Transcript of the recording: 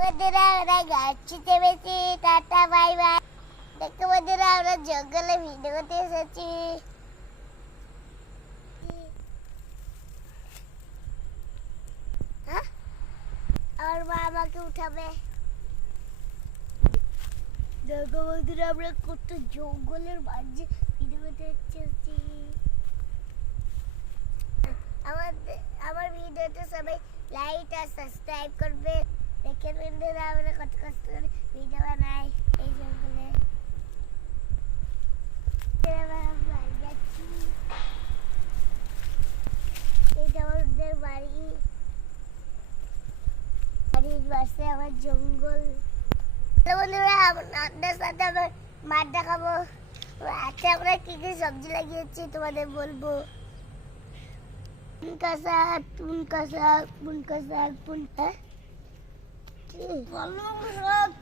বন্ধুরা আমরা গাছ চেপেছি, টাটা বাই বাই। দেখো বন্ধুরা আমরা জঙ্গলে ভিডিও করতে এসেছি। আমার মা আমাকে উঠাবে। দেখো বন্ধুরা আমরা কত জঙ্গলের মাঝে ভিডিও করতে এসেছি। আমার ভিডিওটা সবাই লাইক আর সাবস্ক্রাইব করবে। দেখেন বন্ধুরা আমরা কত কষ্ট করে ভিডিও বানাই এই জঙ্গলে। এইটা আমাদের বাড়ি, বাড়ির পাশে আমার জঙ্গল। বন্ধুরা আপনার সাথে আমরা মাঠটা খাবো। আজকে আমরা কি কি সবজি লাগিয়েছি তোমাদের বলবো। পুনকা শাক, পুনকা শাক, পুনকা শাক, পুনকা পালং শাক,